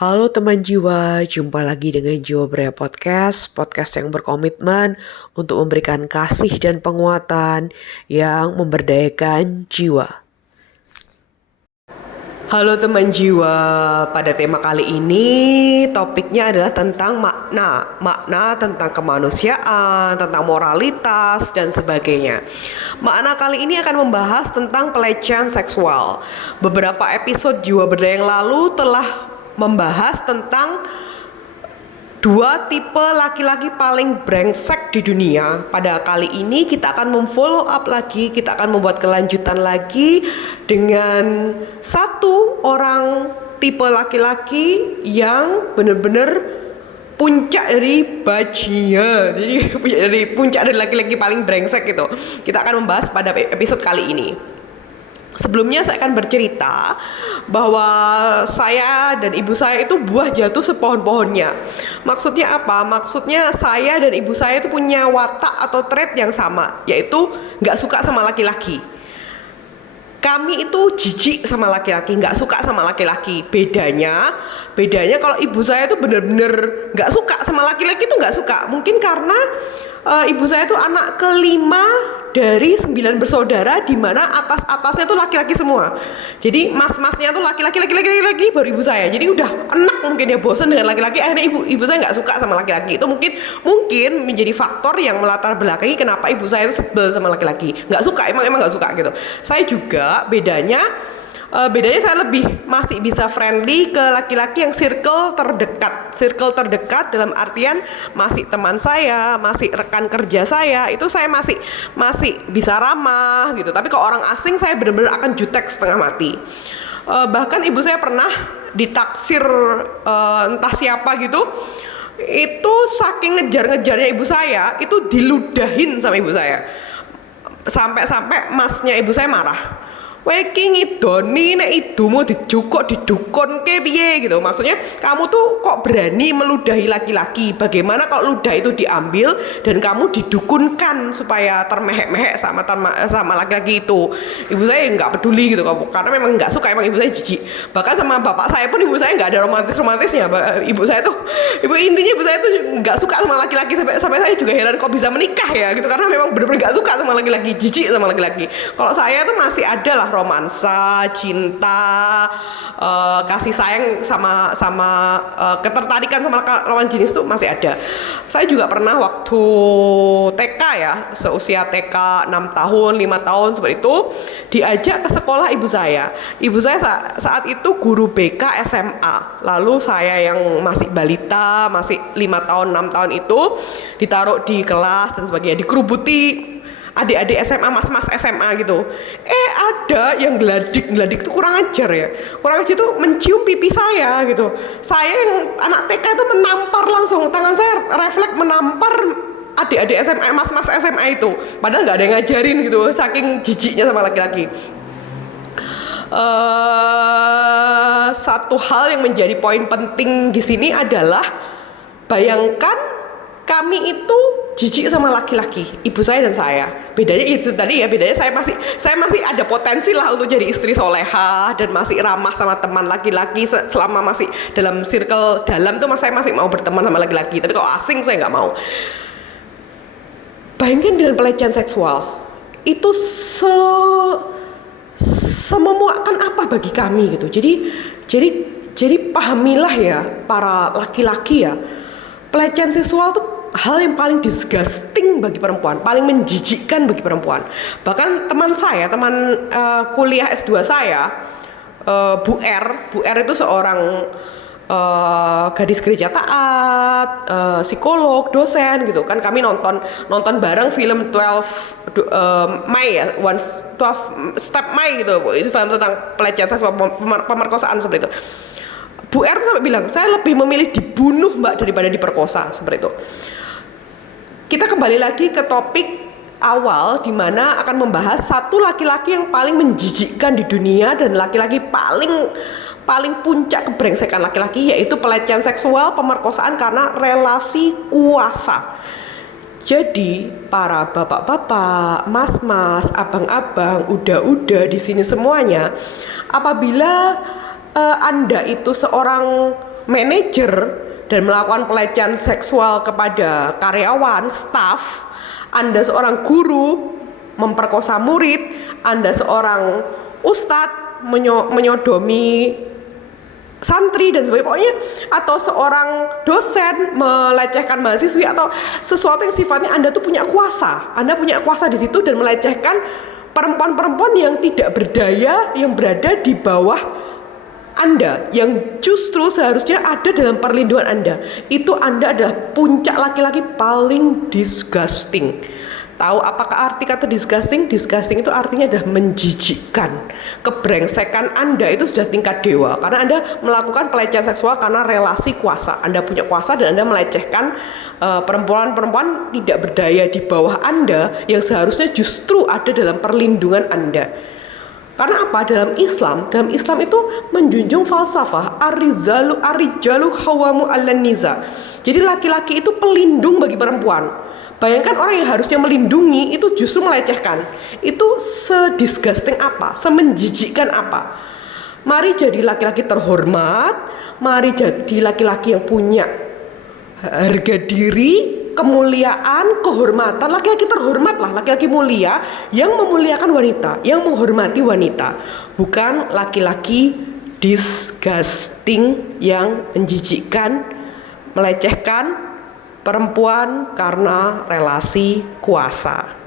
Halo teman jiwa, jumpa lagi dengan Jiwa Brea podcast yang berkomitmen untuk memberikan kasih dan penguatan yang memberdayakan jiwa. Halo teman jiwa, pada tema kali ini topiknya adalah tentang makna tentang kemanusiaan, tentang moralitas dan sebagainya. Makna kali ini akan membahas tentang pelecehan seksual. Beberapa episode Jiwa Berdaya yang lalu telah membahas tentang dua tipe laki-laki paling brengsek di dunia. Pada kali ini kita akan memfollow up lagi, kita akan membuat kelanjutan lagi dengan satu orang tipe laki-laki yang benar-benar puncak dari bajingan. Jadi puncak dari laki-laki paling brengsek gitu. Kita akan membahas pada episode kali ini. Sebelumnya saya akan bercerita bahwa saya dan ibu saya itu buah jatuh sepohon-pohonnya. Maksudnya apa? Maksudnya saya dan ibu saya itu punya watak atau trait yang sama, yaitu gak suka sama laki-laki. Kami itu jijik sama laki-laki, gak suka sama laki-laki. Bedanya kalau ibu saya itu bener-bener gak suka sama laki-laki, itu gak suka. Mungkin karena ibu saya itu anak kelima dari 9 bersaudara, di mana atasnya tuh laki-laki semua. Jadi mas-masnya tuh laki-laki baru ibu saya. Jadi udah enak mungkin ya, bosan dengan laki-laki. Akhirnya ibu saya nggak suka sama laki-laki. Itu mungkin menjadi faktor yang melatar belakangi kenapa ibu saya itu sebel sama laki-laki. Nggak suka, emang nggak suka gitu. Saya juga bedanya saya lebih masih bisa friendly ke laki-laki yang circle terdekat dalam artian masih teman saya, masih rekan kerja saya, itu saya masih bisa ramah gitu. Tapi kalau orang asing saya benar-benar akan jutek setengah mati. Bahkan ibu saya pernah ditaksir entah siapa gitu, itu saking ngejar-ngejarnya ibu saya, itu diludahin sama ibu saya, sampai masnya ibu saya marah. Waking idoni nek idumu didukun ke piye gitu. Maksudnya kamu tuh kok berani meludahi laki-laki? Bagaimana kalau ludah itu diambil dan kamu didukunkan supaya termehek-mehek sama laki-laki itu? Ibu saya nggak peduli gitu, karena memang nggak suka, emang ibu saya jijik. Bahkan sama bapak saya pun ibu saya nggak ada romantisnya. Ibu saya tuh nggak suka sama laki-laki, sampai saya juga heran kok bisa menikah ya gitu, karena memang benar-benar nggak suka sama laki-laki, jijik sama laki-laki. Kalau saya tuh masih ada lah romansa, cinta, kasih sayang sama ketertarikan sama lawan jenis tuh masih ada. Saya juga pernah waktu TK ya, seusia TK 6 tahun, 5 tahun seperti itu, diajak ke sekolah ibu saya. Ibu saya saat itu guru BK SMA. Lalu saya yang masih balita, masih 5 tahun, 6 tahun itu ditaruh di kelas dan sebagainya, dikerubuti adik-adik SMA, mas-mas SMA gitu. Ada yang geladik tuh kurang ajar tuh mencium pipi saya gitu. Saya yang anak TK itu menampar langsung, tangan saya refleks menampar adik-adik SMA, mas-mas SMA itu. Padahal nggak ada yang ngajarin gitu, saking jijiknya sama laki-laki. Satu hal yang menjadi poin penting di sini adalah bayangkan kami itu jijik sama laki-laki, ibu saya dan saya. Bedanya itu tadi ya, bedanya saya masih ada potensi lah untuk jadi istri solehah dan masih ramah sama teman laki-laki selama masih dalam circle dalam tuh, saya masih mau berteman sama laki-laki. Tapi kalau asing saya nggak mau. Bayangkan dengan pelecehan seksual itu sememuakkan apa bagi kami gitu. Jadi pahamilah ya para laki-laki ya, pelecehan seksual tuh hal yang paling disgusting bagi perempuan, paling menjijikkan bagi perempuan. Bahkan teman kuliah S2 saya, Bu R itu seorang gadis gereja taat, psikolog, dosen gitu kan. Kami nonton bareng film 12 May ya, 12 Step May gitu. Itu film tentang pelecehan seksual, pemerkosaan seperti itu. Bu R sampai bilang, saya lebih memilih dibunuh mbak daripada diperkosa, seperti itu. Kita kembali lagi ke topik awal, di mana akan membahas satu laki-laki yang paling menjijikkan di dunia dan laki-laki paling puncak kebrengsekan laki-laki, yaitu pelecehan seksual, pemerkosaan karena relasi kuasa. Jadi para bapak-bapak, mas-mas, abang-abang, udah di sini semuanya, apabila Anda itu seorang manajer dan melakukan pelecehan seksual kepada karyawan, staf, Anda seorang guru memperkosa murid, Anda seorang ustadz menyodomi santri dan sebagainya, pokoknya, atau seorang dosen melecehkan mahasiswi atau sesuatu yang sifatnya Anda tuh punya kuasa, Anda punya kuasa di situ dan melecehkan perempuan-perempuan yang tidak berdaya yang berada di bawah Anda, yang justru seharusnya ada dalam perlindungan Anda. Itu Anda adalah puncak laki-laki paling disgusting. Tahu apakah arti kata disgusting? Disgusting itu artinya adalah menjijikkan. Kebrengsekan Anda itu sudah tingkat dewa, karena Anda melakukan pelecehan seksual karena relasi kuasa. Anda punya kuasa dan Anda melecehkan perempuan-perempuan tidak berdaya di bawah Anda yang seharusnya justru ada dalam perlindungan Anda. Karena apa? Dalam Islam itu menjunjung falsafah arijalu hawamu 'alan nisa. Jadi laki-laki itu pelindung bagi perempuan. Bayangkan orang yang harusnya melindungi itu justru melecehkan. Itu sedisgusting apa? Semenjijikkan apa? Mari jadi laki-laki terhormat, mari jadi laki-laki yang punya harga diri, kemuliaan, kehormatan. Laki-laki terhormat lah, laki-laki mulia yang memuliakan wanita, yang menghormati wanita, bukan laki-laki disgusting yang menjijikkan, melecehkan perempuan karena relasi kuasa.